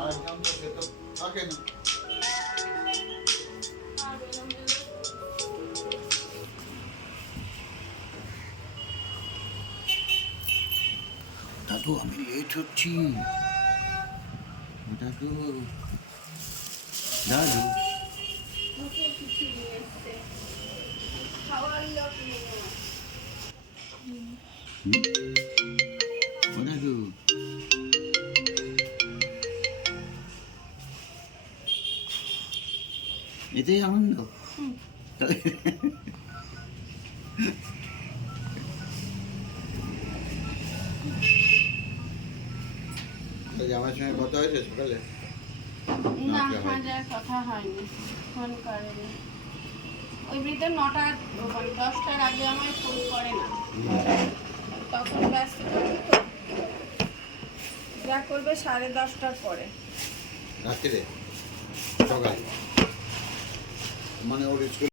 আরেকজন তো সে তো থাকে না। দাদু আমি লেট হচ্ছি। দাদু দাদু ও দাদু এটাই আনন্দ। আমার সঙ্গে কথা হয়েছে সকালে? না, হাজার কথা হয়নি, ফোন করেনি। ওই বৃদ্ধ 9টা 10টার আগে আমায় ফোন করে না, তখন ব্যস্ত থাকি তো। যা করবে 10:30টার পরে। রাত্রে সকালে মানে ওর স্কুল